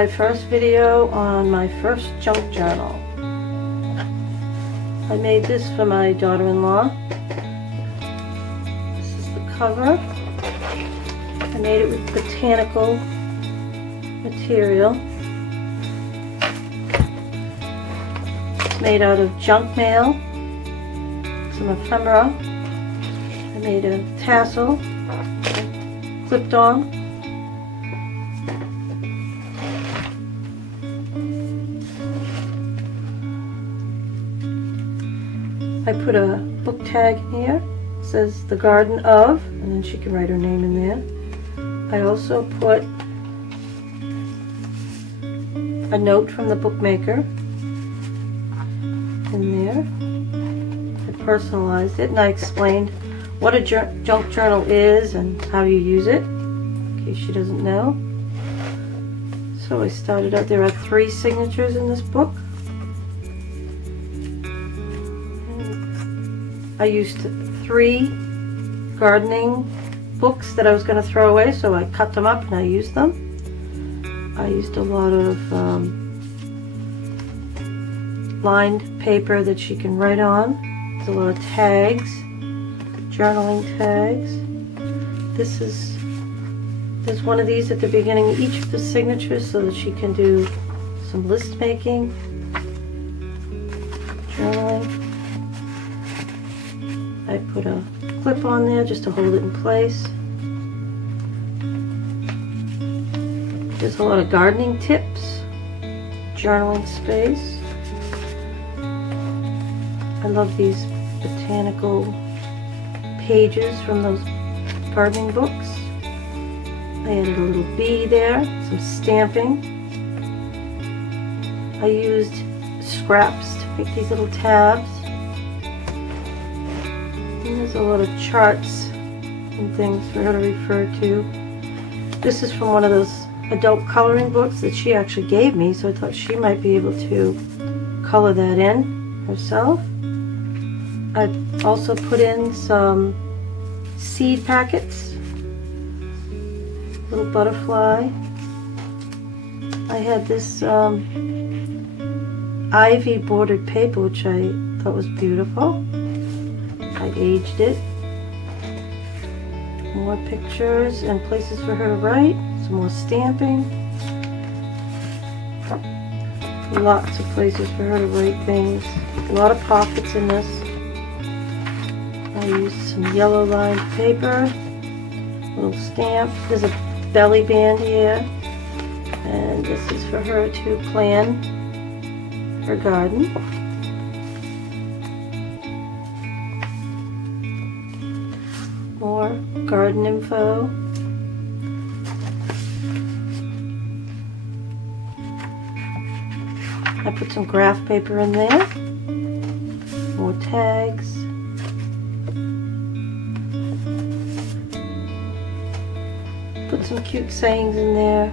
my first video on my first junk journal. I made this for my daughter-in-law. This is the cover. I made it with botanical material. It's made out of junk mail, some ephemera. I made a tassel, clipped on. I put a book tag in here. It says The Garden of, and then she can write her name in there. I also put a note from the bookmaker in there. I personalized it and I explained what a junk journal is and how you use it, in case she doesn't know. So I started out, there are 3 signatures in this book. I used 3 gardening books that I was going to throw away, so I cut them up and I used them. I used a lot of lined paper that she can write on. There's a lot of tags, journaling tags. There's one of these at the beginning of each of the signatures so that she can do some list making, journaling. I put a clip on there just to hold it in place. There's a lot of gardening tips, journaling space. I love these botanical pages from those gardening books. I added a little bee there, some stamping. I used scraps to make these little tabs. There's a lot of charts and things for her to refer to. This is from one of those adult coloring books that she actually gave me, so I thought she might be able to color that in herself. I also put in some seed packets, little butterfly. I had this ivy bordered paper, which I thought was beautiful. I aged it. More pictures and places for her to write. Some more stamping. Lots of places for her to write things. A lot of pockets in this. I used some yellow lined paper. Little stamp. There's a belly band here. And this is for her to plan her garden. More garden info. I put some graph paper in there. More tags. Put some cute sayings in there.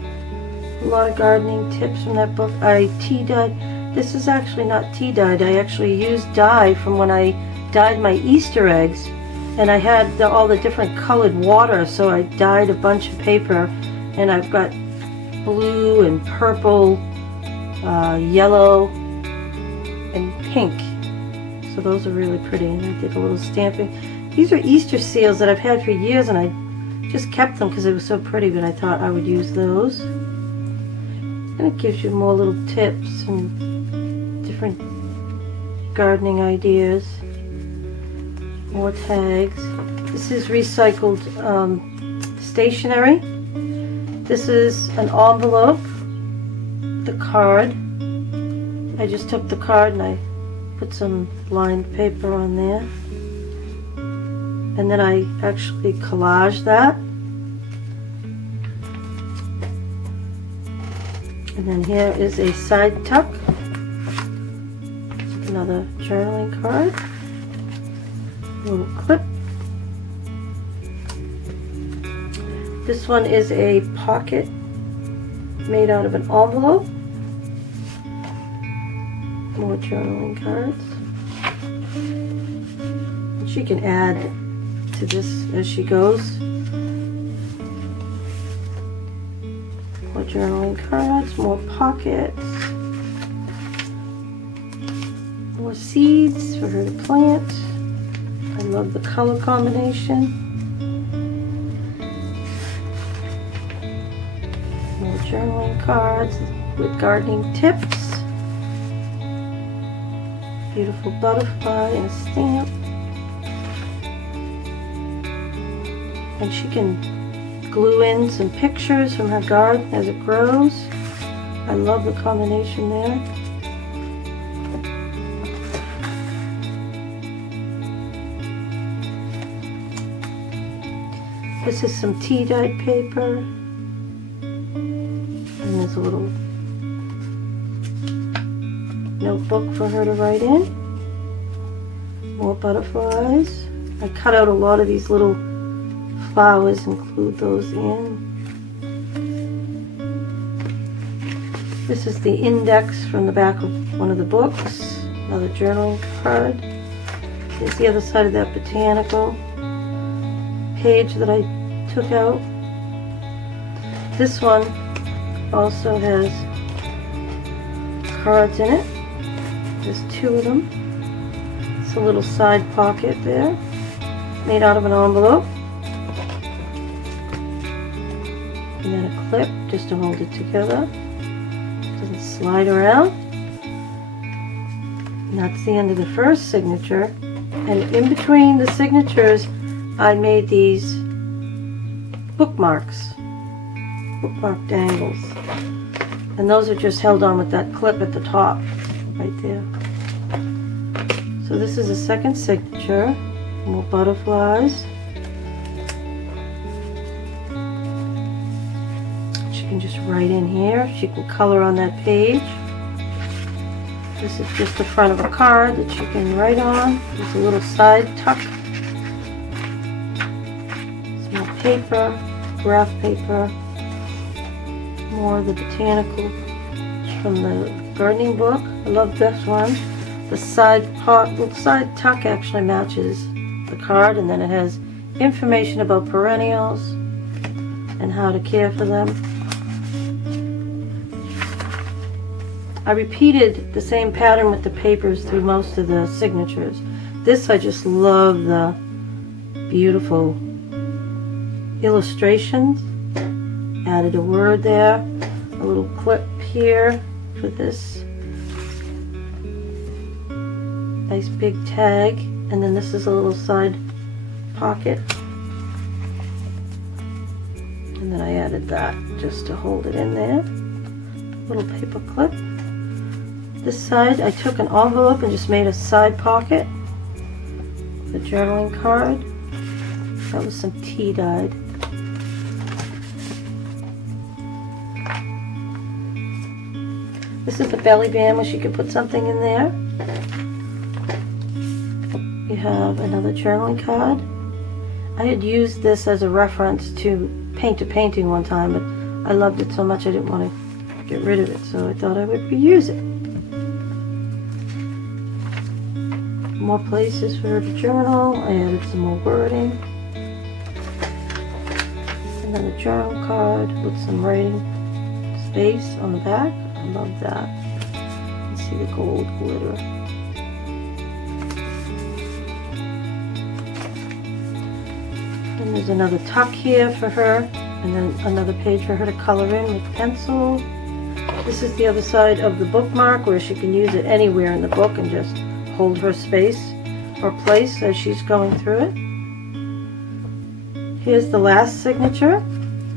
A lot of gardening tips from that book. I tea dyed. This is actually not tea dyed. I actually used dye from when I dyed my Easter eggs. And I had all the different colored water, so I dyed a bunch of paper, and I've got blue and purple, yellow, and pink. So those are really pretty, and I did a little stamping. These are Easter seals that I've had for years, and I just kept them because they were so pretty, but I thought I would use those. And it gives you more little tips and different gardening ideas. More tags. This is recycled stationery. This is an envelope, the card. I just took the card and I put some lined paper on there. And then I actually collaged that. And then here is a side tuck. Another journaling card. Little clip. This one is a pocket made out of an envelope. More journaling cards. She can add to this as she goes. More journaling cards, more pockets, more seeds for her to plant. I love the color combination. More journaling cards with gardening tips. Beautiful butterfly and a stamp. And she can glue in some pictures from her garden as it grows. I love the combination there. This is some tea dyed paper. And there's a little notebook for her to write in. More butterflies. I cut out a lot of these little flowers and glued those in. This is the index from the back of one of the books. Another journaling card. Here's the other side of that botanical page that I took out. This one also has cards in it. There's 2 of them. It's a little side pocket there, made out of an envelope. And then a clip just to hold it together. Doesn't slide around. And that's the end of the first signature. And in between the signatures, I made these bookmarks, bookmark dangles. And those are just held on with that clip at the top, right there. So this is a second signature. More butterflies. She can just write in here. She can color on that page. This is just the front of a card that she can write on. There's a little side tuck. Some more paper, graph paper. More of the botanical from the gardening book. I love this one. The side tuck actually matches the card, and then it has information about perennials and how to care for them. I repeated the same pattern with the papers through most of the signatures. This, I just love the beautiful illustrations. Added a word there, a little clip here for this nice big tag, and then this is a little side pocket, and then I added that just to hold it in there. Little paper clip. This side I took an envelope and just made a side pocket. The journaling card. That was some tea dyed. This is the belly band where she could put something in there. You have another journaling card. I had used this as a reference to paint a painting one time, but I loved it so much I didn't want to get rid of it, so I thought I would reuse it. More places for her to journal. I added some more wording. Another journal card with some writing space on the back. I love that. You can see the gold glitter. And there's another tuck here for her, and then another page for her to color in with pencil. This is the other side of the bookmark where she can use it anywhere in the book and just hold her space or place as she's going through it. Here's the last signature,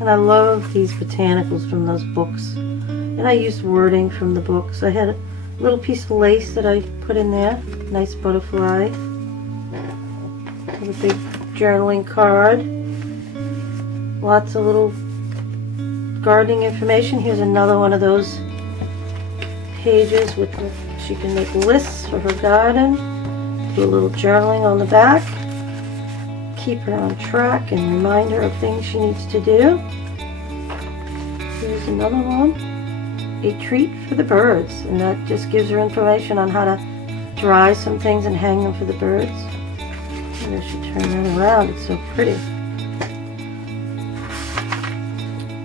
and I love these botanicals from those books. And I used wording from the books. I had a little piece of lace that I put in there. Nice butterfly. With a big journaling card. Lots of little gardening information. Here's another one of those pages with she can make lists for her garden. Do a little journaling on the back. Keep her on track and remind her of things she needs to do. Here's another one. A treat for the birds, and that just gives her information on how to dry some things and hang them for the birds. And I should turn that around, it's so pretty.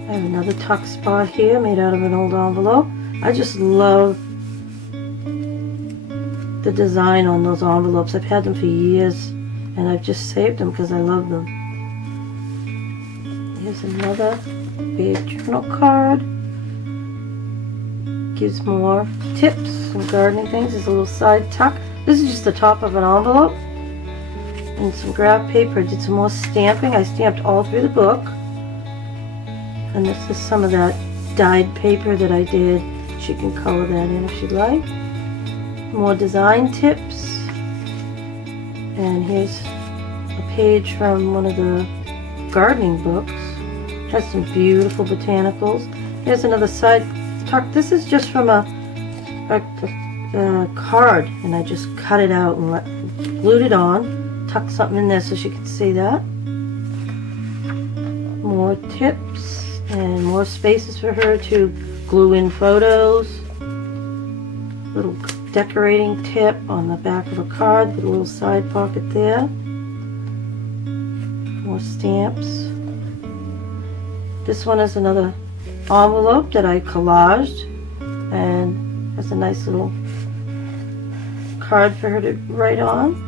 I have another tuck spot here made out of an old envelope. I just love the design on those envelopes. I've had them for years and I've just saved them because I love them. Here's another big journal card. Gives more tips and gardening things. There's a little side tuck. This is just the top of an envelope. And some graph paper. I did some more stamping. I stamped all through the book. And this is some of that dyed paper that I did. She can color that in if she'd like. More design tips. And here's a page from one of the gardening books. Has some beautiful botanicals. Here's another side tuck. This is just from a card, and I just cut it out and glued it on. Tucked something in there so she could see that. More tips and more spaces for her to glue in photos. Little decorating tip on the back of a card with a little side pocket there. More stamps. This one is another envelope that I collaged and has a nice little card for her to write on.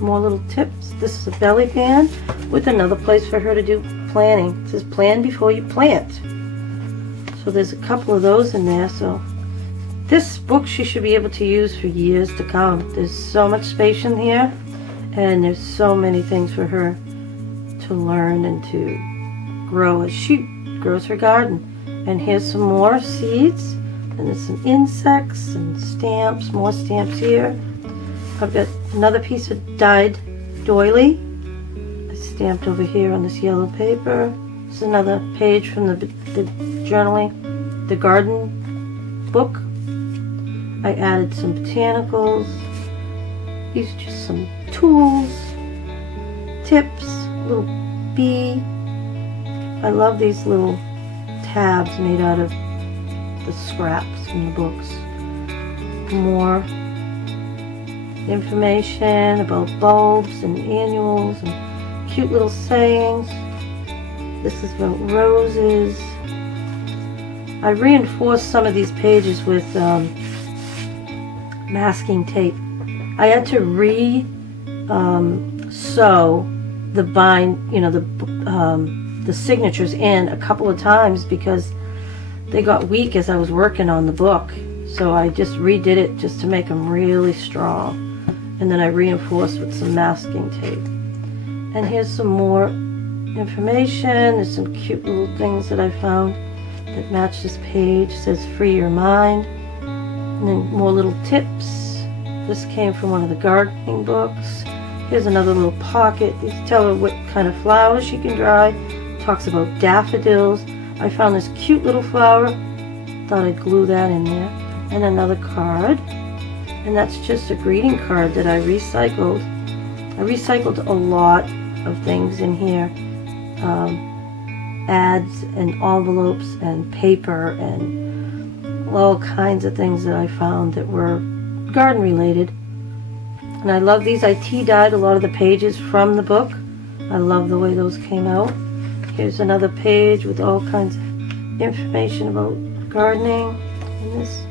More little tips. This is a belly pan with another place for her to do planning. It says plan before you plant. So there's a couple of those in there. So this book she should be able to use for years to come. There's so much space in here and there's so many things for her to learn and to grow as she grows her garden. And here's some more seeds, and there's some insects and stamps, more stamps here. I've got another piece of dyed doily. I stamped over here on this yellow paper. This is another page from the journaling, the garden book. I added some botanicals. These are just some tools, tips, little bee. I love these little tabs made out of the scraps from the books. More information about bulbs and annuals and cute little sayings. This is about roses. I reinforced some of these pages with masking tape. I had to sew the the signatures in a couple of times because they got weak as I was working on the book. So I just redid it just to make them really strong. And then I reinforced with some masking tape. And here's some more information. There's some cute little things that I found that match this page. It says free your mind. And then more little tips. This came from one of the gardening books. Here's another little pocket. These tell her what kind of flowers she can dry. Talks about daffodils. I found this cute little flower. Thought I'd glue that in there. And another card. And that's just a greeting card that I recycled. I recycled a lot of things in here. Ads and envelopes and paper and all kinds of things that I found that were garden related. And I love these. I tea dyed a lot of the pages from the book. I love the way those came out. Here's another page with all kinds of information about gardening and this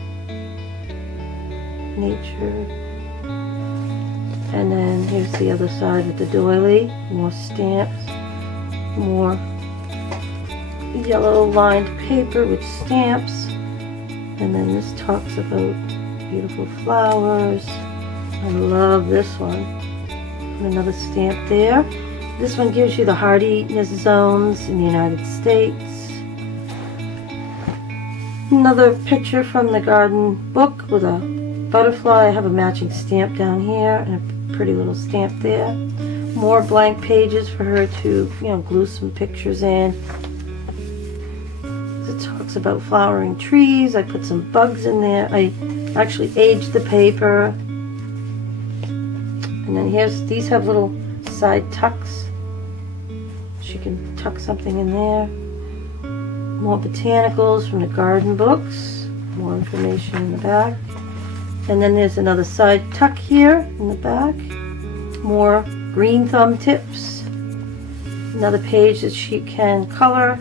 nature. And then here's the other side with the doily. More stamps. More yellow lined paper with stamps. And then this talks about beautiful flowers. I love this one. Put another stamp there. This one gives you the hardiness zones in the United States. Another picture from the garden book with a butterfly. I have a matching stamp down here and a pretty little stamp there. More blank pages for her to, glue some pictures in. It talks about flowering trees. I put some bugs in there. I actually aged the paper. And then these have little side tucks. She can tuck something in there. More botanicals from the garden books. More information in the back. And then there's another side tuck here in the back. More green thumb tips. Another page that she can color.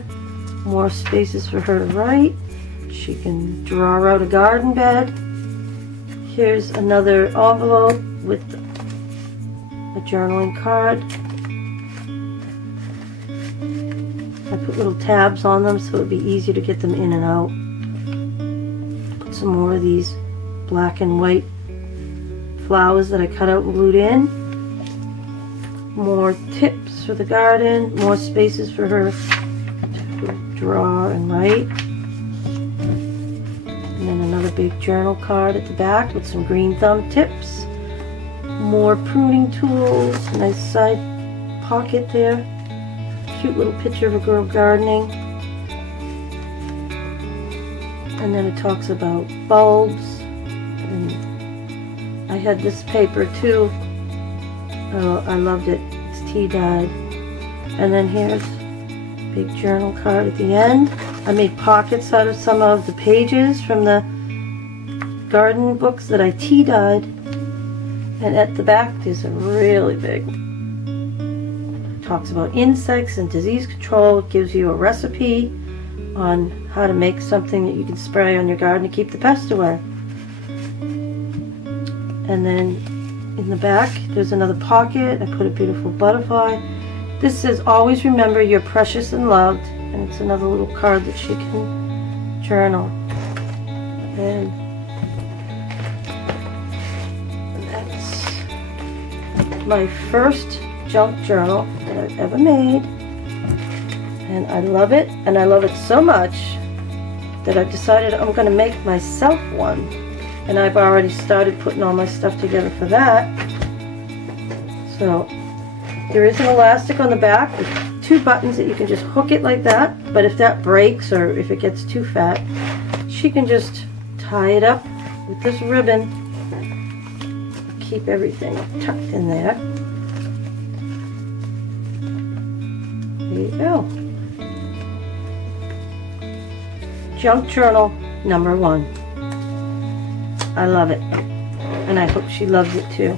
More spaces for her to write. She can draw out a garden bed. Here's another envelope with a journaling card. I put little tabs on them so it'd be easy to get them in and out. Put some more of these black and white flowers that I cut out and glued in. More tips for the garden, more spaces for her to draw and write. And then another big journal card at the back with some green thumb tips. More pruning tools, nice side pocket there. Cute little picture of a girl gardening. And then it talks about bulbs. And I had this paper too. Oh, I loved it. It's tea dyed. And then here's a big journal card at the end. I made pockets out of some of the pages from the garden books that I tea dyed. And at the back there's a really big, talks about insects and disease control. It gives you a recipe on how to make something that you can spray on your garden to keep the pests away. And then in the back there's another pocket. I put a beautiful butterfly. This says, always remember you're precious and loved. And it's another little card that she can journal. And that's my first junk journal that I've ever made. And I love it. And I love it so much that I've decided I'm going to make myself one. And I've already started putting all my stuff together for that. So there is an elastic on the back with 2 buttons that you can just hook it like that. But if that breaks or if it gets too fat, she can just tie it up with this ribbon. Keep everything tucked in there. There you go. Junk journal number 1. I love it. And I hope she loves it too.